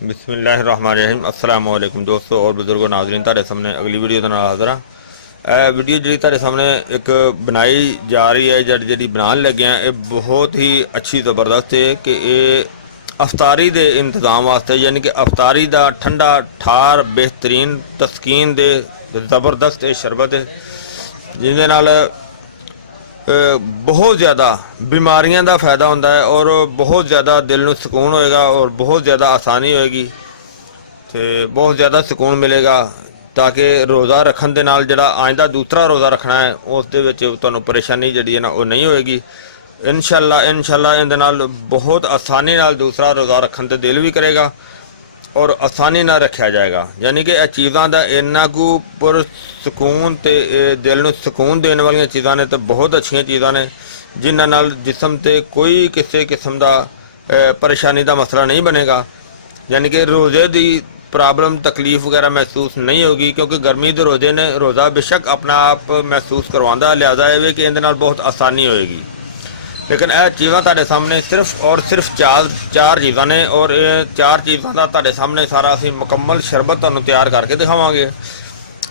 बिस्मिल्लाहिर्रहमानिर्रहीम अस्सलाम वालेकुम दोस्तों और बुजुर्गों नाज़रीन तुहाडे सामने अगली वीडियो के नाल हाज़र हाँ। वीडियो जी तुहाडे सामने एक बनाई जा रही है जी बनाने लगे हैं ये बहुत ही अच्छी ज़बरदस्त है कि ये अफतारी के इंतज़ाम वास्ते यानी कि अफतारी का ठंडा ठार बेहतरीन तस्कीन दे ज़बरदस्त ये शरबत है जिसदे नाल बहुत ज़्यादा बीमारियों का फायदा होता है और बहुत ज़्यादा दिल में सुकून होएगा और बहुत ज़्यादा आसानी होएगी तो बहुत ज़्यादा सुकून मिलेगा ताकि रोज़ा रखन दे नाल जड़ा आइंदा दूसरा रोज़ा रखना है उस दे विच तुहानूं परेशानी जिहड़ी है ना वो नहीं होएगी। इंशाअल्लाह इहदे नाल बहुत आसानी नाल दूसरा रोज़ा रखन ते दिल भी करेगा और आसानी ना रखा जाएगा। यानी कि चीज़ों का इन्ना कु पर सुकून तो दिल में सुकून देने वाली चीज़ा ने तो बहुत अच्छी चीज़ा ने जिन्हां नाल जिसम ते कोई किसी किस्म का परेशानी का मसला नहीं बनेगा। यानी कि रोज़े की प्रॉब्लम तकलीफ वगैरह महसूस नहीं होगी क्योंकि गर्मी के रोज़े ने रोज़ा बेशक अपना आप महसूस करवाता लिहाजा है कि इहदे नाल बहुत आसानी होएगी। लेकिन यह चीज़ा तुहाडे सामने सिर्फ और सिर्फ चार चीज़ा ने और ये चार चीज़ों का तुहाडे सामने सारा असीं मुकम्मल शरबत तुहानूं तैयार करके दिखावांगे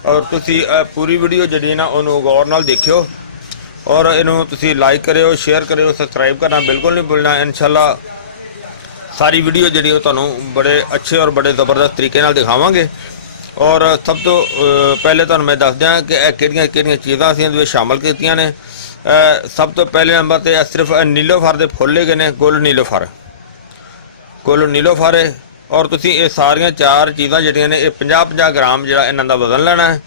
और तुसीं पूरी वीडियो जिहड़ी ना उहनूं गौर नाल देखियो और इहनूं तुसीं लाइक करियो शेयर करियो सब्सक्राइब करना बिल्कुल नहीं भुलना। इंशाअल्लाह सारी वीडियो जिहड़ी तुहानूं बड़े अच्छे और बड़े ज़बरदस्त तरीके नाल दिखावांगे। और सब तो पहले तुहानूं मैं दस दियां कि किहड़ियां चीज़ां असीं इहदे विच शामिल कीतियां ने। सब तो पहले नंबर पर सिर्फ नीलोफर के फुल लगे ने गुल नीलोफर है और तुसीं ये सारियां चार चीज़ां जिहड़ियां ने 50-50 ग्राम जिहड़ा इन्हां दा वजन लेना है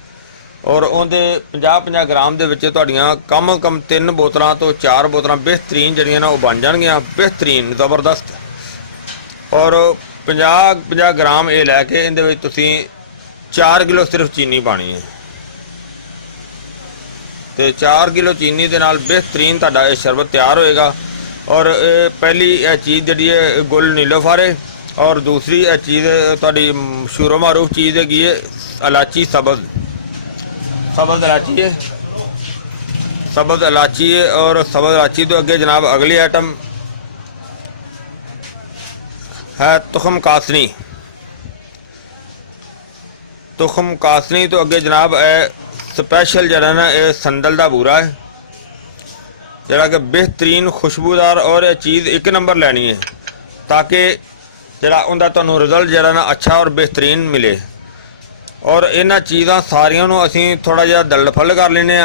और उहदे 50-50 ग्राम दे विच तुहाडीआं कम 3 बोतलां तो 4 बोतलां बेहतरीन जिहड़ियां ना वो बन जाणगीआं बेहतरीन ज़बरदस्त। और 50-50 ग्राम ये लैके इहदे विच तुसीं 4 किलो सिर्फ चीनी पानी है तो 4 किलो चीनी के नाल बेहतरीन तुहाडा ये शरबत तैयार होएगा। और पहली यह चीज़ जी है गुल नीलोफर है और दूसरी यह चीज़ तुहाडी मशहूर मारूफ चीज़ हैगी है इलाची सब्ज़ इलाची है और सब्ज़ इलाची तो अगे जनाब अगली आइटम है तुखम कासनी तो अगे जनाब स्पैशल जरा ना ये संदल का बूरा है जरा कि बेहतरीन खुशबूदार और यह चीज़ एक नंबर लैनी है ताकि जरा उनका तुहानूं रिजल्ट जरा ना अच्छा और बेहतरीन मिले। और इन्हां चीज़ां सारियां नूं असीं थोड़ा जिहा दलफल कर लेने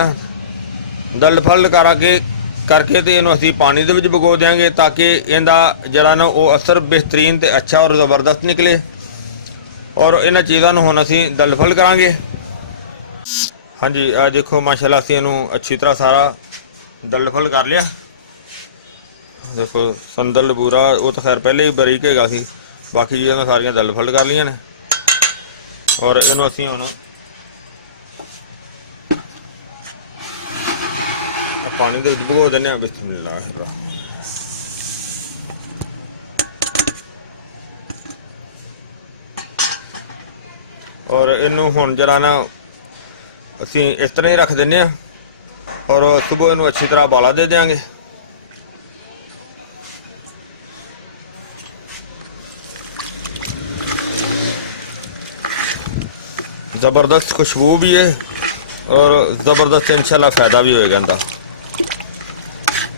दलफल करके तो इन्हूं असीं पानी दे विच भिगो देंगे ताकि इहदा जरा ना वो असर बेहतरीन ते अच्छा और ज़बरदस्त निकले। और इन्हां चीज़ां नूं हुण असीं दलफल करांगे। हाँ जी देखो माशाल्लाह असीं इहनूं अच्छी तरह सारा दलफल कर लिया। देखो संदल बूरा वो तो खैर पहले ही बरीक हैगा सी बाकी चीज़ां सारियां दलफल कर लिया ने और इहनूं असीं हुण पानी दे विच भिगो दिंदे आं। बिस्मिल्लाह और इनू हुण जरा ना असी इस तरह ही रख दें और सुबह इनू अच्छी तरह उबाला दे देंगे। ज़बरदस्त खुशबू भी है और ज़बरदस्त इंशाल्लाह फ़ायदा भी होएगा इनका।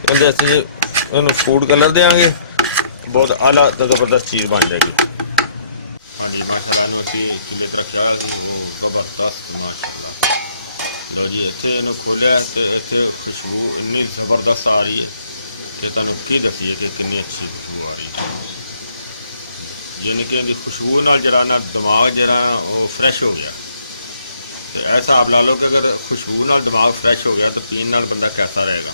इन्हें फूड कलर देंगे बहुत आला तो ज़बरदस्त चीज़ बन जाएगी। हाँ जी माशाल्लाह चंगी तरह ख्याल वो ज़बरदस्त माशाल्लाह। लो जी इतने इन्हों खोलिया तो इतने खुशबू इन्नी ज़बरदस्त आ रही है कि तुहानूं की दसीए कि कितनी अच्छी खुशबू आ रही है। यानी कि इनकी खुशबू नाल जरा ना दिमाग जरा वो फ्रैश हो गया तो ऐसा आप ला लो कि अगर खुशबू नाल दिमाग फ्रैश हो गया तो पीन नाल बंदा कैसा रहेगा।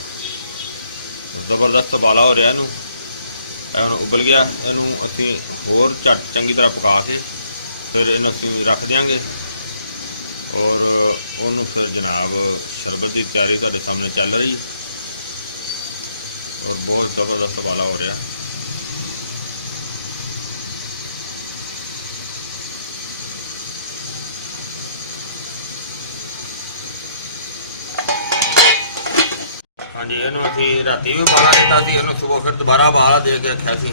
ज़बरदस्त उबाला हो रहा इनू उबल गया इनू असी होर झट चंगी तरह पका के फिर इन्हूं असीं रख देंगे और उन्होंने फिर जनाब शरबत की तैयारी तुहाडे सामने चल रही और बहुत ज़बरदस्त उबाला हो रहा। हाँ जी इन्हूं असीं राती भी उबाला दिता सी इन्हूं सुबह फिर दोबारा उबाला दे के रखा सी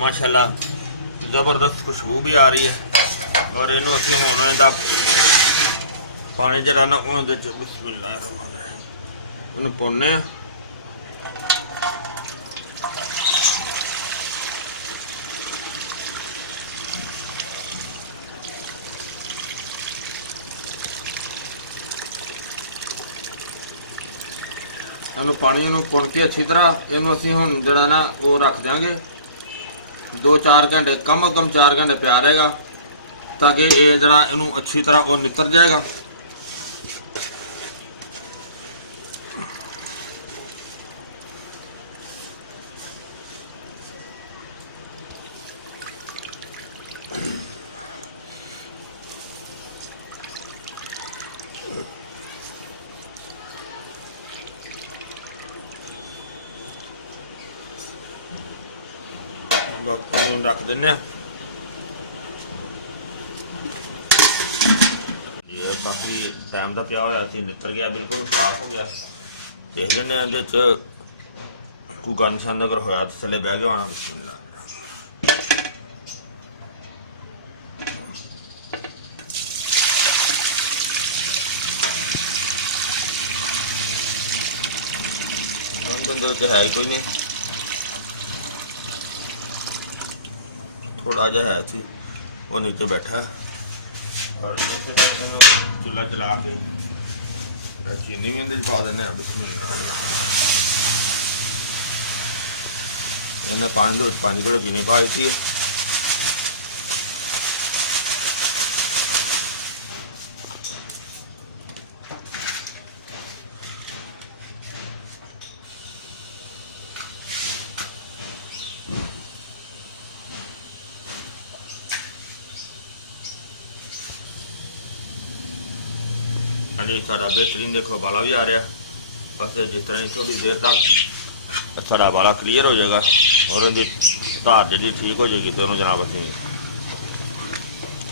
माशाल्लाह ज़बरदस्त खुशबू भी आ रही है। और इनू असं हम इहदा पानी जरा ना उहदे च बिस्मिल्लाह इहनू पाउणे आ। ਇਹਨੂੰ ਪਾਣੀ ਨੂੰ ਪੁਣ ਕੇ ਅੱਛੀ ਤਰ੍ਹਾਂ ਇਹਨੂੰ ਅਸੀਂ ਹੁਣ ਜਿਹੜਾ ਨਾ ਉਹ ਰੱਖ ਦਿਆਂਗੇ 2-4 ਘੰਟੇ, ਕਮ ਤੋਂ ਕਮ 4 ਘੰਟੇ ਪਿਆ ਰਹੇਗਾ ਤਾਂ ਕਿ ਇਹ ਜਿਹੜਾ ਇਹਨੂੰ ਅੱਛੀ ਤਰ੍ਹਾਂ ਉਹ ਨਿਕਲ ਜਾਏਗਾ। रख देने ये काफ़ी टाइम का पिया हुआ निकल गया, बिल्कुल साफ हो गया। देख लें कोई गंद शंद अगर होया तो थले बह गया होना। गंद है ही कोई नहीं, थोड़ा जा है थी वो नीचे बैठा और चूल्हा चला के चीनी भी अंदर पा देने। इन्हें पानी को चीनी पा दी है। हाँ जी सारा बेहतरीन देखो बाला भी आ रहा। बस जिस तरह थोड़ी देर तक सारा बाला क्लीयर हो जाएगा और इनकी धार जी ठीक हो जाएगी तो जनाब असी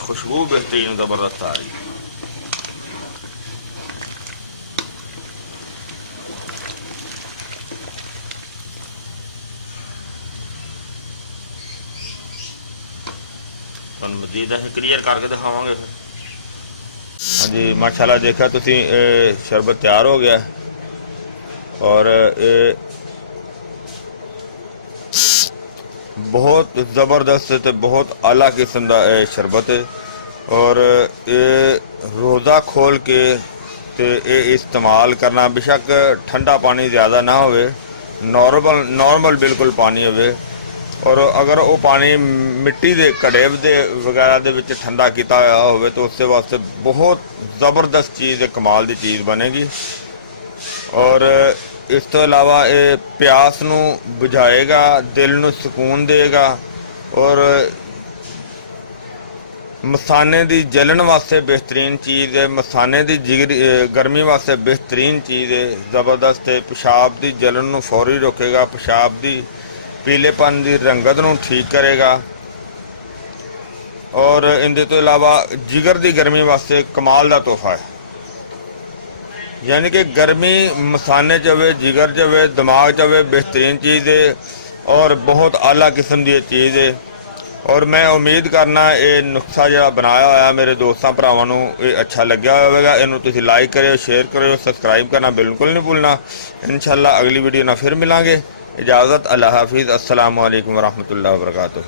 खुशबू बेहतरीन ज़बरदस्त आ रही। तो मजीद अं क्लीयर करके दिखावे फिर। हाँ जी माशाल्लाह देखा तुसी शरबत तैयार हो गया और बहुत ज़बरदस्त तो बहुत आला किस्म का शरबत है। और ये रोज़ा खोल के ते इस्तेमाल करना, बेशक ठंडा पानी ज़्यादा ना हो, नॉर्मल बिल्कुल पानी हो। और अगर वो पानी मिट्टी के घड़े दे वगैरह दे विच ठंडा किया हो तो उसके वास्ते बहुत ज़बरदस्त चीज़, कमाल की चीज़ बनेगी। और इस तो अलावा ये प्यास नू बुझाएगा, दिल नू सुकून देगा और मसाने की जलन वास्ते बेहतरीन चीज़ है। मसाने की गर्मी वास्ते बेहतरीन चीज़ है, ज़बरदस्त है। पेशाब की जलन नू फौरी रोकेगा, पेशाब की पीलेपन की रंगत नू ठीक करेगा। और इनके तो अलावा जिगर की गर्मी वास्ते कमाल का तोहफा है। यानी कि गर्मी मसाने च होवे, जिगर च होवे, दिमाग च होवे, बेहतरीन चीज़ है और बहुत आला किस्म की चीज़ है। और मैं उम्मीद करना ये नुस्खा जो बनाया होया मेरे दोस्तों भरावां नू ये अच्छा लग्या होगा। इनू तुसीं लाइक करियो, शेयर करियो, सबसक्राइब करना बिल्कुल नहीं भूलना। इंशाअल्लाह अगली वीडियो ना फिर मिलांगे। इजाज़त, अल्लाह हाफिज़, अस्सलामु अलैकुम वरहमतुल्लाहि वबरकातुहू।